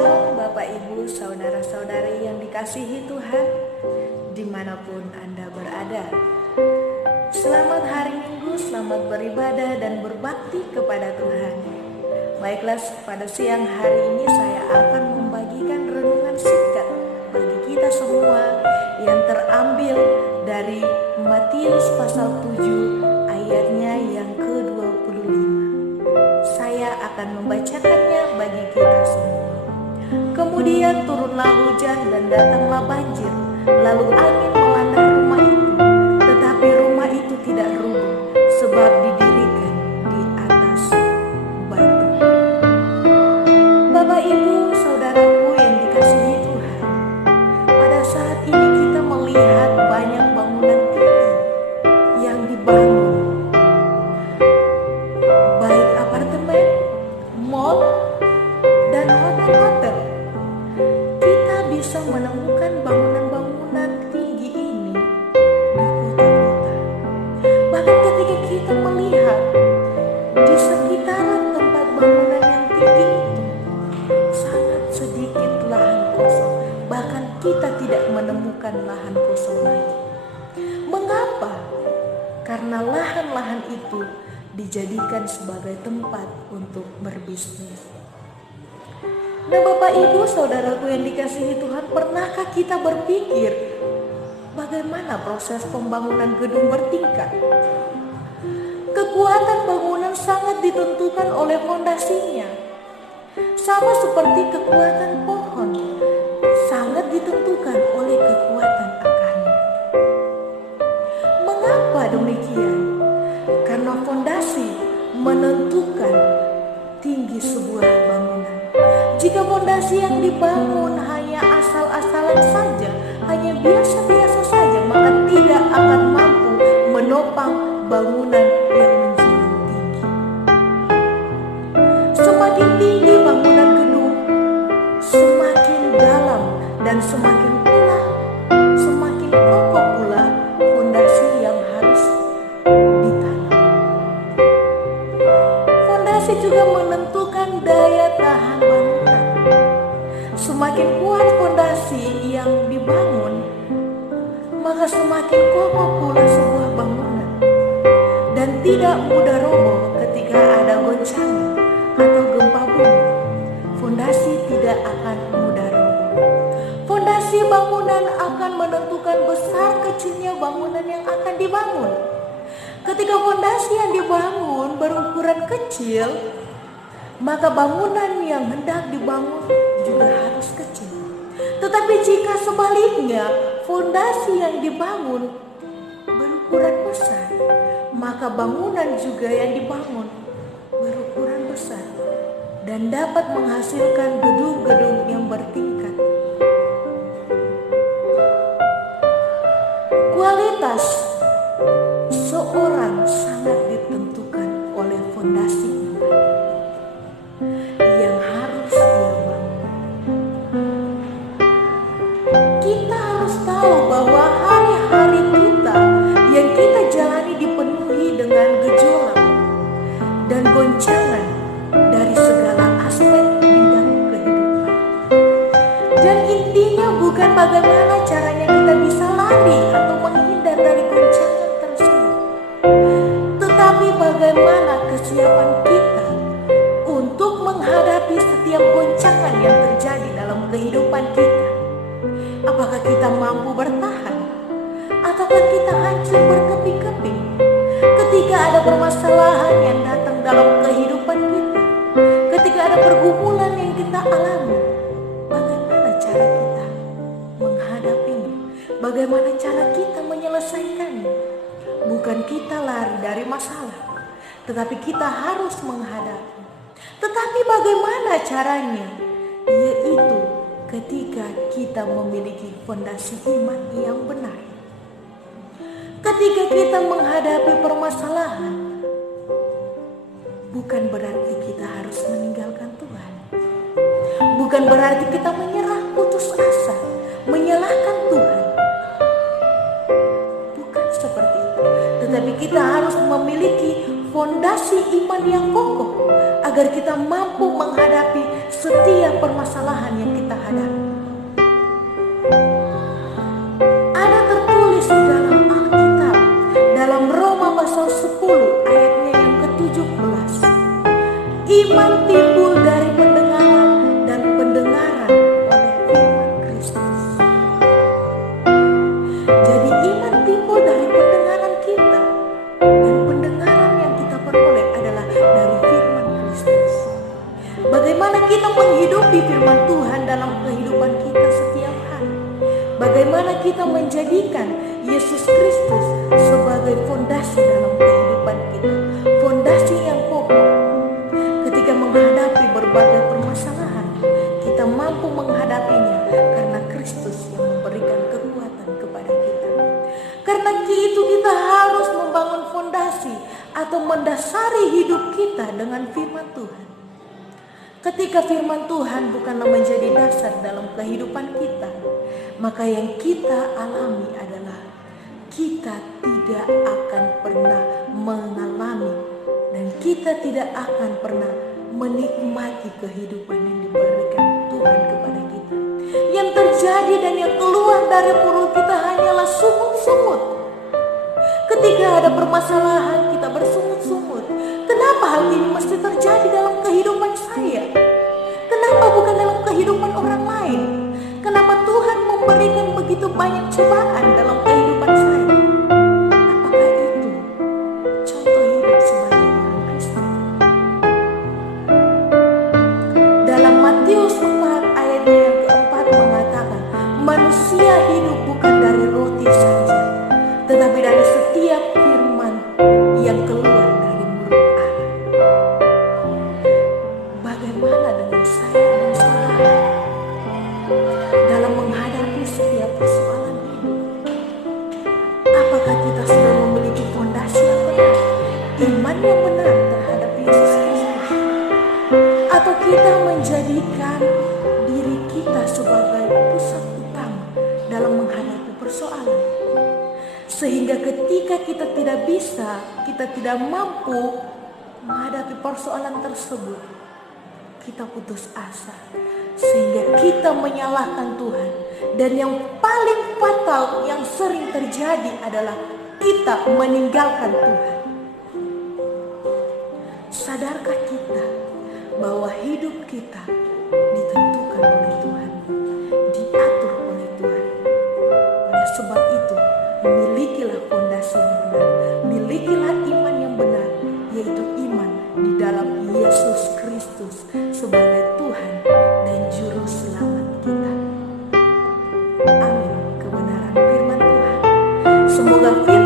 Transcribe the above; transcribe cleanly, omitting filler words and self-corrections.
Shalom Bapak Ibu, saudara-saudari yang dikasihi Tuhan dimanapun Anda berada. Selamat hari Minggu, selamat beribadah dan berbakti kepada Tuhan. Baiklah, pada siang hari ini saya akan membagikan renungan singkat bagi kita semua yang terambil dari Matius pasal 7 ayatnya yang ke-25. Saya akan membacakannya bagi kita semua. Kemudian turunlah hujan dan datanglah banjir, lalu angin melanda rumah itu, tetapi rumah itu tidak rubuh, sebab didirikan di atas batu. Bapak Ibu, saudaraku yang dikasihi Tuhan, pada saat ini kita melihat banyak bangunan tinggi yang dibangun, baik apartemen, mall, dan hotel-hotel. Kita bisa menemukan bangunan-bangunan tinggi ini di kota-kota. Bahkan ketika kita melihat di sekitaran tempat bangunan yang tinggi itu, sangat sedikit lahan kosong. Bahkan kita tidak menemukan lahan kosong lagi. Mengapa? Karena lahan-lahan itu dijadikan sebagai tempat untuk berbisnis. Nah, Bapak Ibu, saudaraku yang dikasihi Tuhan, pernahkah kita berpikir bagaimana proses pembangunan gedung bertingkat? Kekuatan bangunan sangat ditentukan oleh fondasinya. Sama seperti kekuatan pohon, sangat ditentukan oleh kekuatan akarnya. Mengapa demikian? Karena fondasi menentukan tinggi sebuah bangunan. Jika fondasi yang dibangun hanya asal-asalan saja, hanya biasa-biasa saja, maka tidak akan mampu menopang bangunan yang menjulang tinggi. Semakin tinggi bangunan gedung, semakin dalam dan semakin kokoh pula fondasi yang harus ditanam. Fondasi juga menentukan daya tahan bangunan. Semakin kuat fondasi yang dibangun, maka semakin kokoh pula sebuah bangunan dan tidak mudah roboh ketika ada goncangan atau gempa bumi. Fondasi tidak akan mudah roboh. Fondasi bangunan akan menentukan besar kecilnya bangunan yang akan dibangun. Ketika fondasi yang dibangun berukuran kecil, maka bangunan yang hendak dibangun juga harus kecil. Tetapi jika sebaliknya fondasi yang dibangun berukuran besar, maka bangunan juga yang dibangun berukuran besar dan dapat menghasilkan gedung-gedung yang bertingkat. Kualitas seorang sangat ditentukan oleh fondasi yang harus dia bangun. Kita harus tahu bahwa hari-hari kita yang kita jalani dipenuhi dengan gejolak dan goncangan dari segala aspek bidang kehidupan. Dan intinya bukan bagaimana caranya kita bisa lari atau menghindar dari goncangan tersebut, tetapi bagaimana kesiapan kita untuk menghadapi setiap goncangan yang terjadi dalam kehidupan kita. Apakah kita mampu bertahan? Ataukah kita hancur berkeping-keping ketika ada permasalahan yang datang dalam kehidupan kita? Ketika ada pergumulan yang kita alami, bagaimana cara kita menghadapinya? Bagaimana cara kita menyelesaikannya? Bukan kita lari dari masalah, tetapi kita harus menghadapi. Tetapi bagaimana caranya? Yaitu ketika kita memiliki fondasi iman yang benar. Ketika kita menghadapi permasalahan, bukan berarti kita harus meninggalkan Tuhan. Bukan berarti kita menyerah, putus asa, menyalahkan Tuhan. Bukan seperti itu. Tetapi kita harus memiliki fondasi iman yang kokoh agar kita mampu menghadapi setiap permasalahan kita menghidupi firman Tuhan dalam kehidupan kita setiap hari. Bagaimana kita menjadikan Yesus Kristus sebagai fondasi dalam kehidupan kita, fondasi yang kokoh. Ketika menghadapi berbagai permasalahan, kita mampu menghadapinya karena Kristus yang memberikan kekuatan kepada kita. Karena itu kita harus membangun fondasi atau mendasari hidup kita dengan firman Tuhan. Ketika firman Tuhan bukanlah menjadi dasar dalam kehidupan kita, maka yang kita alami adalah kita tidak akan pernah mengalami dan kita tidak akan pernah menikmati kehidupan yang diberikan Tuhan kepada kita. Yang terjadi dan yang keluar dari mulut kita hanyalah sungut-sungut. Ketika ada permasalahan, kita bersungut-sungut. Kenapa hal ini mesti terjadi dalam kehidupan saya? Kenapa bukan dalam kehidupan orang lain? Kenapa Tuhan memberikan begitu banyak cobaan dalam kehidupan saya? Apakah itu contoh hidup sebagai orang Kristen? Dalam Matius 4 ayat yang keempat mengatakan, manusia hidup bukan dari roti saja, tetapi dari setiap firman yang keluar dari mulut Allah. Bagaimana dengan saya dan saudara dalam menghadapi setiap persoalan hidup? Apakah kita sudah memiliki fondasi yang benar, iman yang benar terhadap Yesus Kristus? Atau kita menjadikan diri kita sebagai pusat utama dalam menghadapi persoalan? Sehingga ketika kita tidak mampu menghadapi persoalan tersebut, kita putus asa. Sehingga kita menyalahkan Tuhan. Dan yang paling fatal yang sering terjadi adalah kita meninggalkan Tuhan. Sadarkah kita bahwa hidup kita ditentukan oleh Tuhan, diatur oleh Tuhan? Oleh sebab itu, milikilah fondasi yang benar, milikilah iman yang benar, yaitu iman di dalam Yesus Kristus sebagai Tuhan dan Juru Selamat kita. Amin. Kebenaran firman Tuhan. Semoga firman